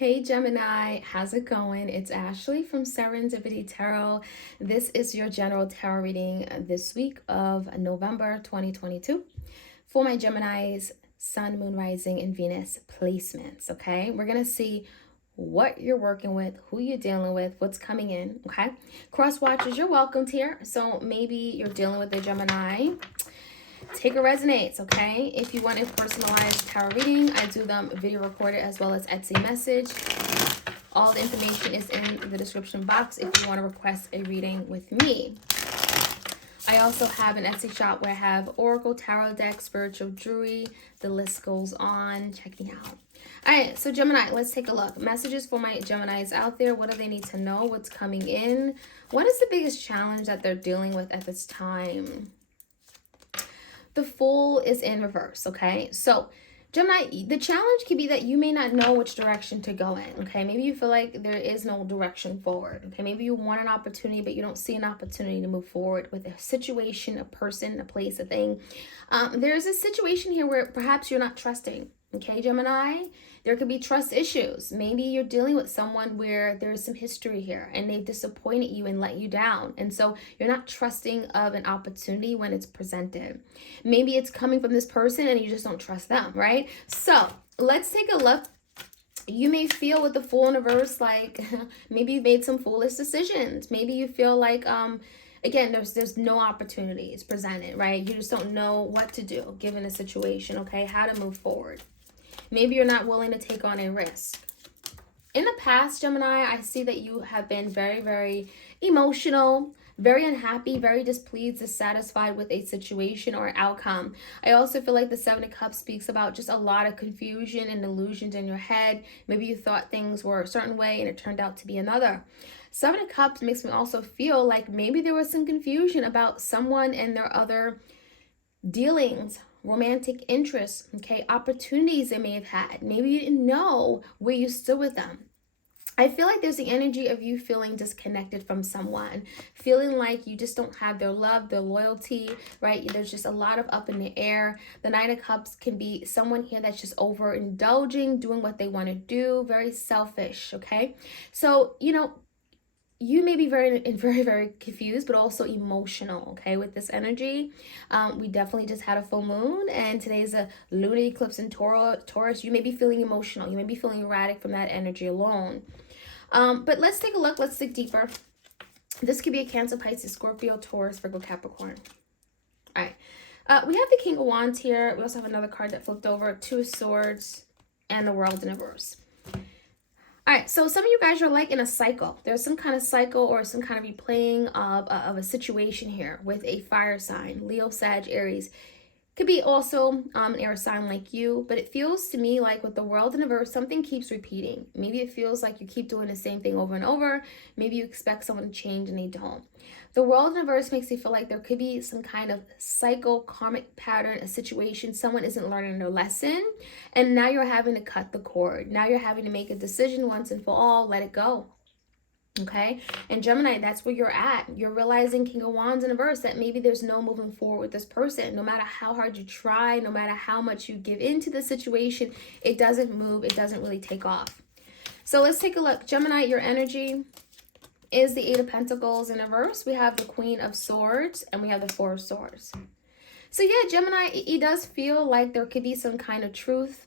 Hey Gemini, how's it going? It's Ashley from Serendipity Tarot. This is your general tarot reading this week of November 2022 for my Gemini's Sun, Moon, Rising, and Venus placements. Okay, we're gonna see what you're working with, who you're dealing with, what's coming in. Okay, cross watchers, you're welcomed here. So maybe you're dealing with a Gemini. Take a resonates, okay? If you want a personalized tarot reading, I do them video recorded as well as Etsy message. All the information is in the description box if you want to request a reading with me. I also have an Etsy shop where I have Oracle, Tarot deck, spiritual jewelry. The list goes on. Check me out. All right, so Gemini, let's take a look. Messages for my Geminis out there. What do they need to know? What's coming in? What is the biggest challenge that they're dealing with at this time? The Fool is in reverse, okay? So Gemini, the challenge could be that you may not know which direction to go in, okay? Maybe you feel like there is no direction forward, okay? Maybe you want an opportunity, but you don't see an opportunity to move forward with a situation, a person, a place, a thing. There's a situation here where perhaps you're not trusting, okay, Gemini? There could be trust issues. Maybe you're dealing with someone where there's some history here and they've disappointed you and let you down. And so you're not trusting of an opportunity when it's presented. Maybe it's coming from this person and you just don't trust them, right? So let's take a look. You may feel with the Fool in reverse like maybe you've made some foolish decisions. Maybe you feel like again, there's no opportunities presented, right? You just don't know what to do given a situation, okay? How to move forward. Maybe you're not willing to take on a risk. In the past, Gemini, I see that you have been very, very emotional, very unhappy, very displeased, dissatisfied with a situation or outcome. I also feel like the Seven of Cups speaks about just a lot of confusion and illusions in your head. Maybe you thought things were a certain way and it turned out to be another. Seven of Cups makes me also feel like maybe there was some confusion about someone and their other dealings, romantic interests, okay, opportunities they may have had. Maybe you didn't know where you stood with them. I feel like there's the energy of you feeling disconnected from someone, feeling like you just don't have their love, their loyalty, right? There's just a lot of up in the air. The Nine of Cups can be someone here that's just overindulging, doing what they want to do, very selfish, okay? So, you may be very confused, but also emotional, okay, with this energy. We definitely just had a full moon, and today is a lunar eclipse in Taurus. You may be feeling emotional. You may be feeling erratic from that energy alone. But let's take a look. Let's dig deeper. This could be a Cancer, Pisces, Scorpio, Taurus, Virgo, Capricorn. All right. We have the King of Wands here. We also have another card that flipped over, Two of Swords, and the World in reverse. All right, so some of you guys are like in a cycle. There's some kind of cycle or some kind of replaying of a situation here with a fire sign, Leo, Sag, Aries. Could be also an air sign like you, but it feels to me like with the World in reverse, something keeps repeating. Maybe it feels like you keep doing the same thing over and over. Maybe you expect someone to change and they don't. The World in reverse makes me feel like there could be some kind of cycle, karmic pattern, a situation. Someone isn't learning their lesson, and now you're having to cut the cord. Now you're having to make a decision once and for all, let it go. Okay, and Gemini, that's where you're at. You're realizing, King of Wands in reverse, that maybe there's no moving forward with this person. No matter how hard you try, no matter how much you give into the situation, it doesn't move. It doesn't really take off. So let's take a look. Gemini, your energy is the Eight of Pentacles in reverse. We have the Queen of Swords and we have the Four of Swords. So yeah, Gemini, it does feel like there could be some kind of truth.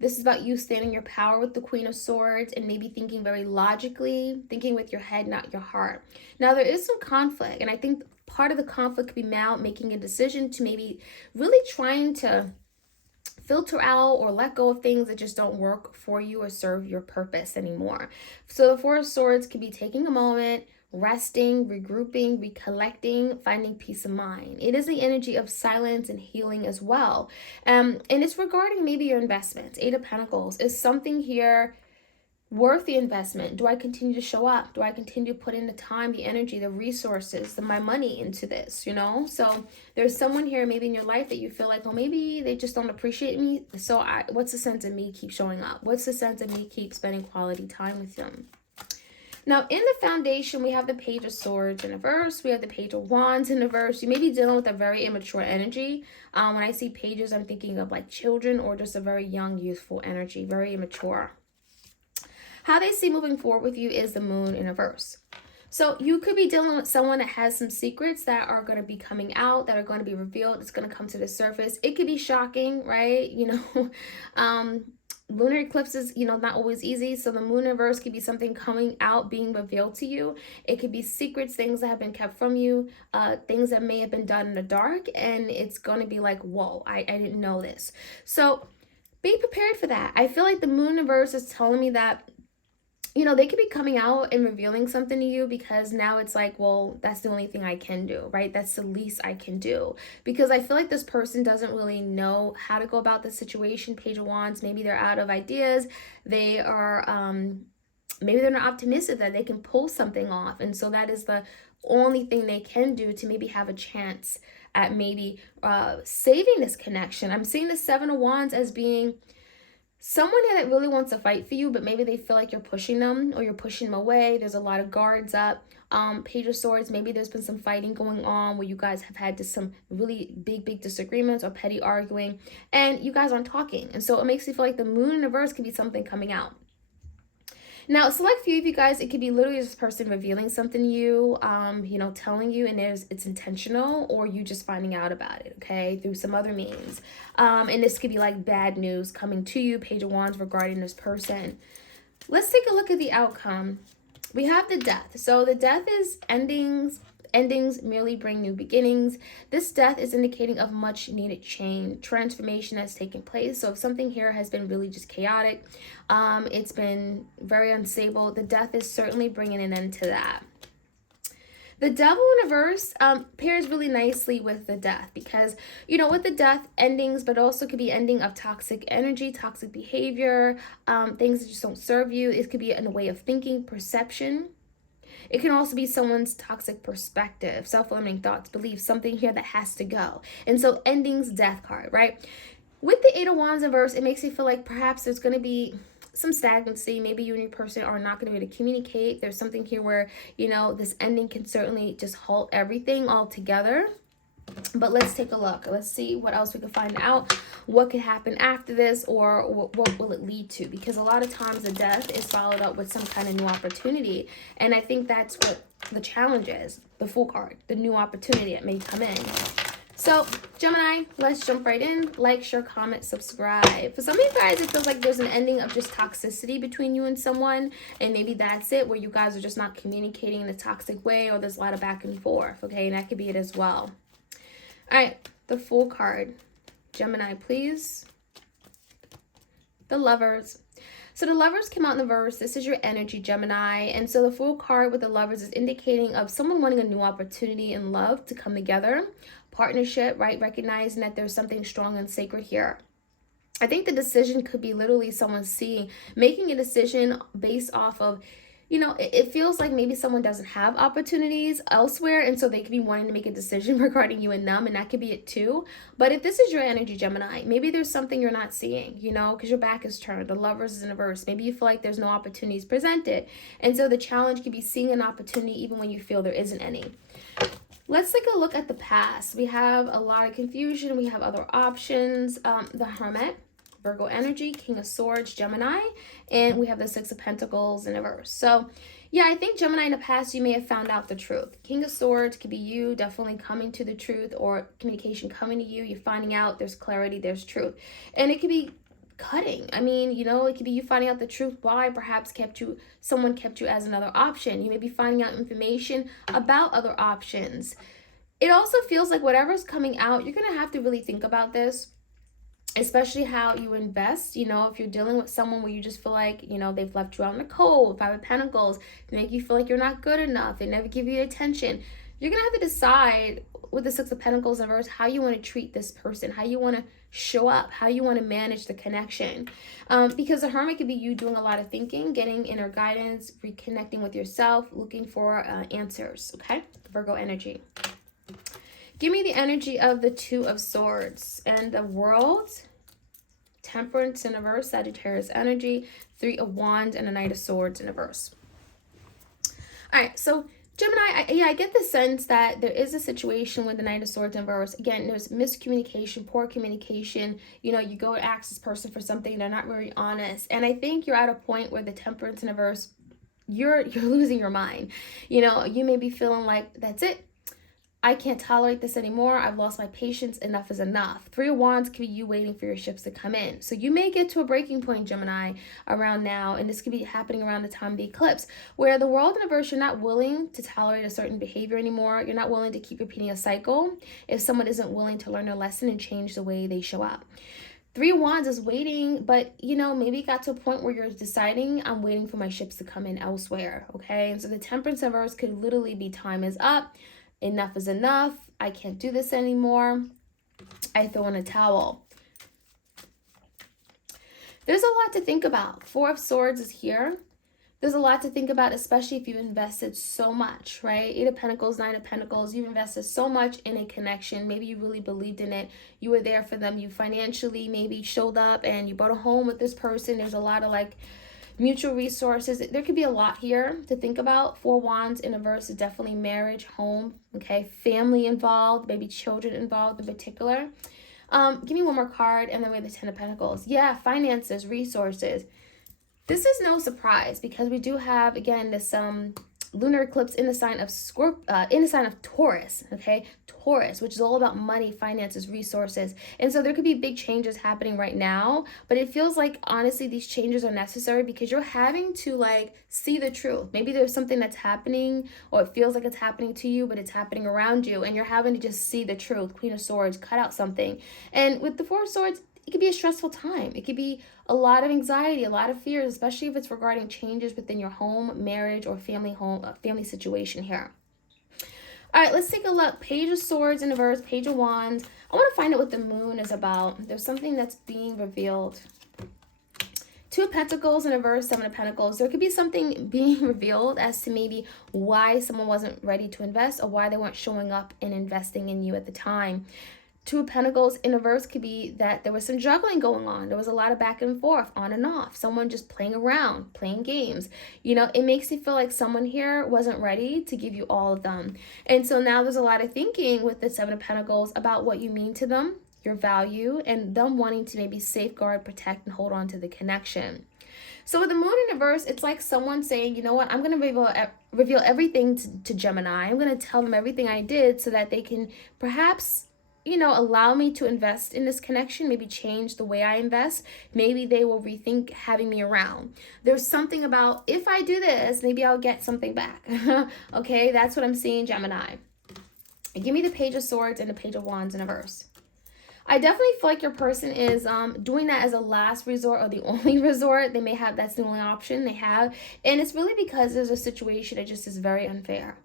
This is about you standing your power with the Queen of Swords and maybe thinking very logically, thinking with your head, not your heart. Now, there is some conflict, and I think part of the conflict could be now making a decision to maybe really trying to filter out or let go of things that just don't work for you or serve your purpose anymore. So the Four of Swords could be taking a moment, resting, regrouping, recollecting, finding peace of mind. It is the energy of silence and healing as well. And it's regarding maybe your investments. Eight of Pentacles is something here worth the investment. Do I continue to show up? Do I continue to put in the time, the energy, the resources, my money into this, So there's someone here maybe in your life that you feel like, well, maybe they just don't appreciate me. So what's the sense of me keep showing up? What's the sense of me keep spending quality time with them? Now, in the foundation, we have the Page of Swords in reverse. We have the Page of Wands in reverse. You may be dealing with a very immature energy. When I see pages, I'm thinking of like children or just a very young, youthful energy, very immature. how they see moving forward with you is the moon in reverse. So you could be dealing with someone that has some secrets that are going to be coming out, that are going to be revealed. It's going to come to the surface. It could be shocking, right? Lunar eclipses, not always easy. So the moon reverse could be something coming out, being revealed to you. It could be secrets, things that have been kept from you, things that may have been done in the dark. And it's going to be like, whoa, I didn't know this. So be prepared for that. I feel like the moon reverse is telling me that they could be coming out and revealing something to you, because now it's like, well, that's the only thing I can do, right? That's the least I can do. Because I feel like this person doesn't really know how to go about the situation. Page of Wands, maybe they're out of ideas. They are, maybe they're not optimistic that they can pull something off. And so that is the only thing they can do to maybe have a chance at maybe saving this connection. I'm seeing the Seven of Wands as being someone that really wants to fight for you, but maybe they feel like you're pushing them or you're pushing them away. There's a lot of guards up. Page of Swords, maybe there's been some fighting going on where you guys have had just some really big disagreements or petty arguing, and you guys aren't talking. And so it makes you feel like the moon in reverse could be something coming out. Now, select few of you guys, it could be literally this person revealing something to you, telling you, and it's intentional, or you just finding out about it, okay, through some other means. And this could be like bad news coming to you, Page of Wands, regarding this person. Let's take a look at the outcome. We have the Death. So the Death is endings. Endings merely bring new beginnings. This Death is indicating of much needed change, transformation that's taken place. So if something here has been really just chaotic, it's been very unstable, the Death is certainly bringing an end to that. The Devil in reverse pairs really nicely with the Death, because, with the Death, endings, but also could be ending of toxic energy, toxic behavior, things that just don't serve you. It could be in a way of thinking, perception. It can also be someone's toxic perspective, self-limiting thoughts, beliefs, something here that has to go. And so endings, Death card, right? With the Eight of Wands in reverse, it makes you feel like perhaps there's going to be some stagnancy. Maybe you and your person are not going to be able to communicate. There's something here where, this ending can certainly just halt everything altogether. But let's take a look. Let's see what else we can find out. What could happen after this, or what will it lead to? Because a lot of times the Death is followed up with some kind of new opportunity. And I think that's what the challenge is. The Fool card, the new opportunity that may come in. So, Gemini, let's jump right in. Like, share, comment, subscribe. For some of you guys, it feels like there's an ending of just toxicity between you and someone. And maybe that's it, where you guys are just not communicating in a toxic way, or there's a lot of back and forth, okay? And that could be it as well. All right, the Fool card. Gemini, please. The Lovers. So the Lovers came out in the verse. This is your energy, Gemini. And so the Fool card with the Lovers is indicating of someone wanting a new opportunity in love to come together. Partnership, right? Recognizing that there's something strong and sacred here. I think the decision could be literally someone making a decision based off of, it feels like maybe someone doesn't have opportunities elsewhere, and so they could be wanting to make a decision regarding you and them, and that could be it too. But if this is your energy, Gemini, maybe there's something you're not seeing, because your back is turned. The Lovers is in reverse. Maybe you feel like there's no opportunities presented, and so the challenge could be seeing an opportunity even when you feel there isn't any. Let's take a look at the past. We have a lot of confusion. We have other options. The Hermit, Virgo energy, King of Swords, Gemini, and we have the Six of Pentacles in reverse. So, yeah, I think Gemini in the past, you may have found out the truth. King of Swords could be you definitely coming to the truth, or communication coming to you. You're finding out there's clarity, there's truth. And it could be cutting. I mean, it could be you finding out the truth why perhaps someone kept you as another option. You may be finding out information about other options. It also feels like whatever's coming out, you're going to have to really think about this, especially how you invest. If you're dealing with someone where you just feel like, they've left you out in the cold, Five of Pentacles, they make you feel like you're not good enough, they never give you attention. You're going to have to decide with the Six of Pentacles in reverse how you want to treat this person, how you want to show up, how you want to manage the connection. Because the Hermit could be you doing a lot of thinking, getting inner guidance, reconnecting with yourself, looking for answers, okay? Virgo energy. Give me the energy of the Two of Swords and the World, Temperance in reverse, Sagittarius energy, Three of Wands, and a Knight of Swords in reverse. All right, so Gemini, I get the sense that there is a situation with the Knight of Swords in reverse. Again, there's miscommunication, poor communication. You know, you go to ask this person for something, they're not very honest. And I think you're at a point where the Temperance in reverse, you're losing your mind. You know, you may be feeling like, that's it. I can't tolerate this anymore. I've lost my patience. Enough is enough. Three of Wands could be you waiting for your ships to come in. So you may get to a breaking point, Gemini, around now. And this could be happening around the time of the eclipse, where the world in reverse, you're not willing to tolerate a certain behavior anymore. You're not willing to keep repeating a cycle if someone isn't willing to learn a lesson and change the way they show up. Three of Wands is waiting, but you know, maybe it got to a point where you're deciding, I'm waiting for my ships to come in elsewhere, okay? And so the Temperance in reverse could literally be time is up. Enough is enough. I can't do this anymore. I throw in a towel. There's a lot to think about. Four of Swords is here. There's a lot to think about, especially if you've invested so much, right? Eight of Pentacles, Nine of Pentacles. You've invested so much in a connection. Maybe you really believed in it. You were there for them. You financially maybe showed up and you bought a home with this person. There's a lot of like mutual resources. There could be a lot here to think about. Four Wands in reverse is definitely marriage, home, okay, family involved, maybe children involved in particular. Give me one more card, and then we have the Ten of Pentacles. Yeah, finances, resources. This is no surprise because we do have, again, this lunar eclipse in the sign of Taurus, okay? Taurus, which is all about money, finances, resources. And so there could be big changes happening right now, but it feels like, honestly, these changes are necessary because you're having to, like, see the truth. Maybe there's something that's happening, or it feels like it's happening to you, but it's happening around you, and you're having to just see the truth. Queen of Swords, cut out something. And with the Four of Swords, it could be a stressful time. It could be a lot of anxiety, a lot of fears, especially if it's regarding changes within your home, marriage, or family situation here. All right, let's take a look. Page of Swords in reverse, Page of Wands. I want to find out what the moon is about. There's something that's being revealed. Two of Pentacles in reverse, Seven of Pentacles. There could be something being revealed as to maybe why someone wasn't ready to invest or why they weren't showing up and investing in you at the time. Two of Pentacles in reverse could be that there was some juggling going on. There was a lot of back and forth, on and off. Someone just playing around, playing games. You know, it makes you feel like someone here wasn't ready to give you all of them. And so now there's a lot of thinking with the Seven of Pentacles about what you mean to them, your value, and them wanting to maybe safeguard, protect, and hold on to the connection. So with the moon in reverse, it's like someone saying, you know what, I'm going to reveal everything to Gemini. I'm going to tell them everything I did so that they can perhaps, you know, allow me to invest in this connection, maybe change the way I invest. Maybe they will rethink having me around. There's something about, if I do this, maybe I'll get something back. Okay, that's what I'm seeing, Gemini. Give me the Page of Swords and the Page of Wands in reverse. I definitely feel like your person is doing that as a last resort or the only resort. They may have, that's the only option they have. And it's really because there's a situation that just is very unfair.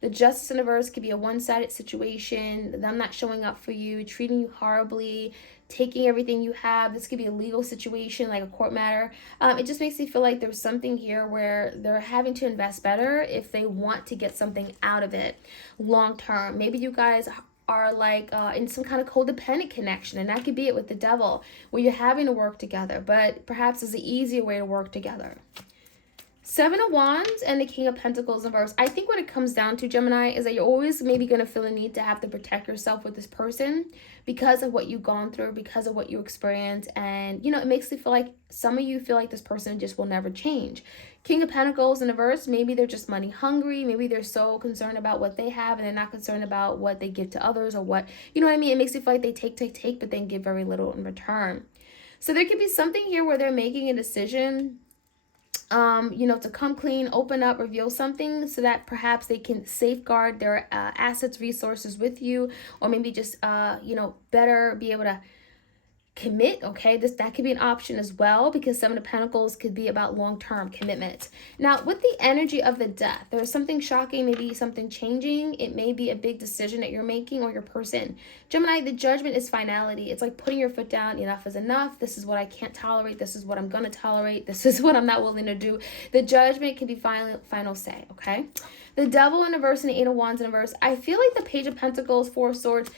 The Justice in reverse could be a one-sided situation, them not showing up for you, treating you horribly, taking everything you have. This could be a legal situation, like a court matter. It just makes me feel like there's something here where they're having to invest better if they want to get something out of it long term. Maybe you guys are like in some kind of codependent connection, and that could be it with the Devil, where you're having to work together, but perhaps it's an easier way to work together. Seven of Wands and the King of Pentacles in reverse. I think what it comes down to, Gemini, is that you're always maybe going to feel a need to have to protect yourself with this person because of what you've gone through, because of what you experienced. And, you know, it makes you feel like some of you feel like this person just will never change. King of Pentacles in reverse, maybe they're just money hungry. Maybe they're so concerned about what they have and they're not concerned about what they give to others, or what, you know what I mean? It makes you feel like they take, but then give very little in return. So there could be something here where they're making a decision, you know, to come clean, open up, reveal something so that perhaps they can safeguard their assets, resources with you, or maybe just, you know, better be able to commit. Okay, that could be an option as well, because Seven of Pentacles could be about long-term commitment. Now with the energy of the Death, there's something shocking, maybe something changing. It may be a big decision that you're making or your person. Gemini, the Judgment is finality. It's like putting your foot down. Enough is enough. This is what I can't tolerate. This is what I'm going to tolerate. This is what I'm not willing to do. The Judgment can be final say. Okay, the Devil in reverse and the Eight of Wands in reverse. I feel like the Page of Pentacles, Four of Swords,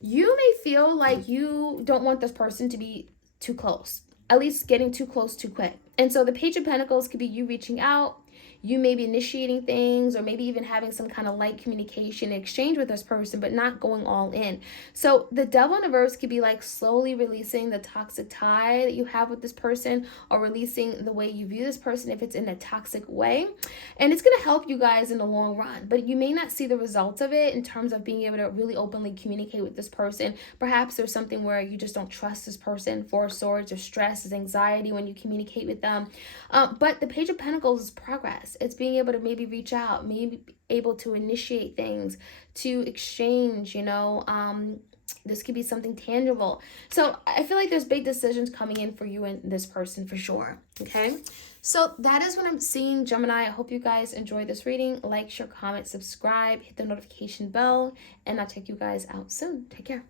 you may feel like you don't want this person to be too close, at least getting too close too quick. And so the Page of Pentacles could be you reaching out, You may be initiating things, or maybe even having some kind of light communication exchange with this person, but not going all in. So the devil in reverse could be like slowly releasing the toxic tie that you have with this person, or releasing the way you view this person if it's in a toxic way. And it's going to help you guys in the long run, but you may not see the results of it in terms of being able to really openly communicate with this person. Perhaps there's something where you just don't trust this person, Four of Swords, or stress, is anxiety when you communicate with them. But the Page of Pentacles is progress. It's being able to maybe reach out, maybe able to initiate things, to exchange, this could be something tangible. So I feel like there's big decisions coming in for you and this person for sure. Okay. So that is what I'm seeing, Gemini. I hope you guys enjoy this reading. Like, share, comment, subscribe, hit the notification bell, and I'll check you guys out soon. Take care.